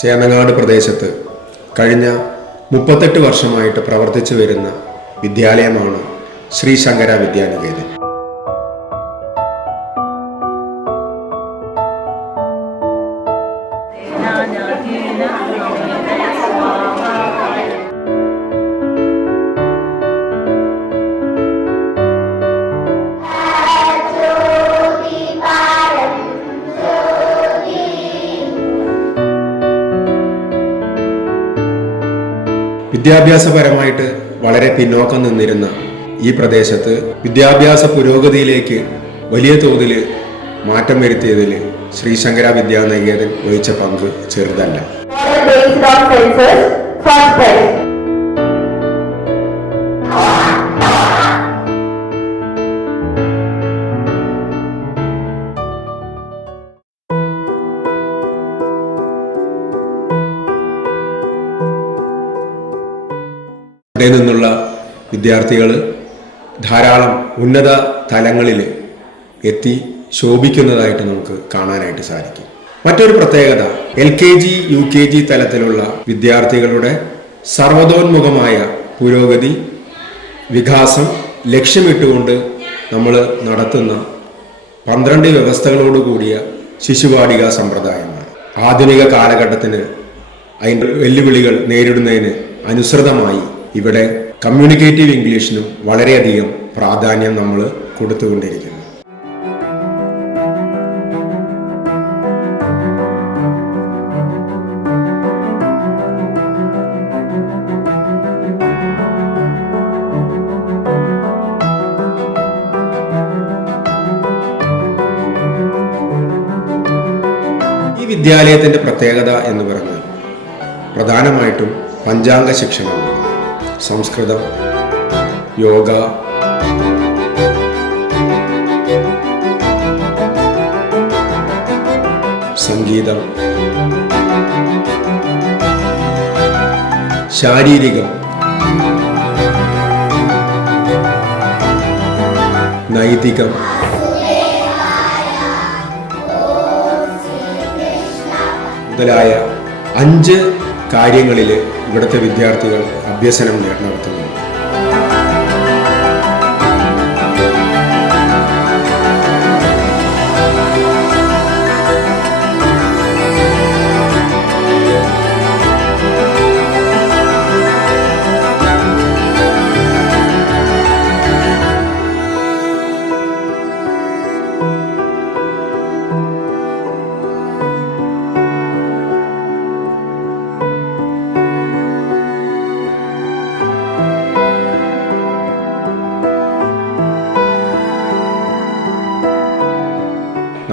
ചേന്നങ്ങാട് പ്രദേശത്ത് കഴിഞ്ഞ മുപ്പത്തെട്ട് വർഷമായിട്ട് പ്രവർത്തിച്ചു വരുന്ന വിദ്യാലയമാണ് ശ്രീ ശങ്കര വിദ്യാനികേതൻ. വിദ്യാഭ്യാസപരമായിട്ട് വളരെ പിന്നോക്കം നിന്നിരുന്ന ഈ പ്രദേശത്ത് വിദ്യാഭ്യാസ പുരോഗതിയിലേക്ക് വലിയ തോതിൽ മാറ്റം വരുത്തിയതിൽ ശ്രീശങ്കര വിദ്യാനികേതൻ വഹിച്ച പങ്ക് ചെറുതല്ല. നിന്നുള്ള വിദ്യാർത്ഥികൾ ധാരാളം ഉന്നത തലങ്ങളിൽ എത്തി ശോഭിക്കുന്നതായിട്ട് നമുക്ക് കാണാനായിട്ട് സാധിക്കും. മറ്റൊരു പ്രത്യേകത L K G U K G തലത്തിലുള്ള വിദ്യാർത്ഥികളുടെ സർവതോന്മുഖമായ പുരോഗതി വികാസം ലക്ഷ്യമിട്ടുകൊണ്ട് നമ്മൾ നടത്തുന്ന പന്ത്രണ്ട് വ്യവസ്ഥകളോട് കൂടിയ ശിശുവാടിക സമ്പ്രദായമാണ്. ആധുനിക കാലഘട്ടത്തിന് അതിന്റെ വെല്ലുവിളികൾ നേരിടുന്നതിന് അനുസൃതമായി ഇവിടെ കമ്മ്യൂണിക്കേറ്റീവ് ഇംഗ്ലീഷിനും വളരെയധികം പ്രാധാന്യം നമ്മൾ കൊടുത്തുകൊണ്ടിരിക്കുന്നു. ഈ വിദ്യാലയത്തിന്റെ പ്രത്യേകത എന്ന് പറഞ്ഞാൽ പ്രധാനമായിട്ടും പഞ്ചാംഗ ശിക്ഷണമാണ്. സംസ്കൃതം യോഗ സംഗീതം ശാരീരികം നൈതികം മുതലായ അഞ്ച് കാര്യങ്ങളിൽ ഇവിടുത്തെ വിദ്യാർത്ഥികൾ അഭ്യസനം നേ-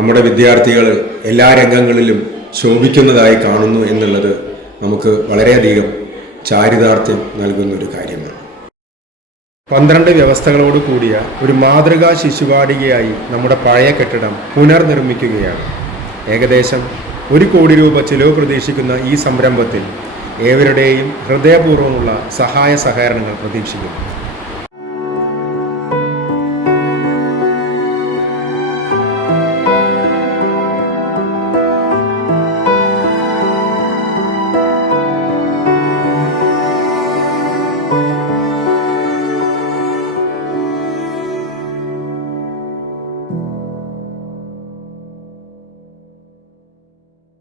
നമ്മുടെ വിദ്യാർത്ഥികൾ എല്ലാ രംഗങ്ങളിലും ശോഭിക്കുന്നതായി കാണുന്നു എന്നുള്ളത് നമുക്ക് വളരെയധികം ചാരിതാർത്ഥ്യം നൽകുന്ന ഒരു കാര്യമാണ്. പന്ത്രണ്ട് വ്യവസ്ഥകളോട് കൂടിയ ഒരു മാതൃകാ ശിശുവാടികയായി നമ്മുടെ പഴയ കെട്ടിടം പുനർനിർമ്മിക്കുകയാണ്. ഏകദേശം ഒരു കോടി രൂപ ചിലവ് പ്രതീക്ഷിക്കുന്ന ഈ സംരംഭത്തിൽ ഏവരുടെയും ഹൃദയപൂർവമുള്ള സഹായ സഹകരണങ്ങൾ പ്രതീക്ഷിക്കുന്നു.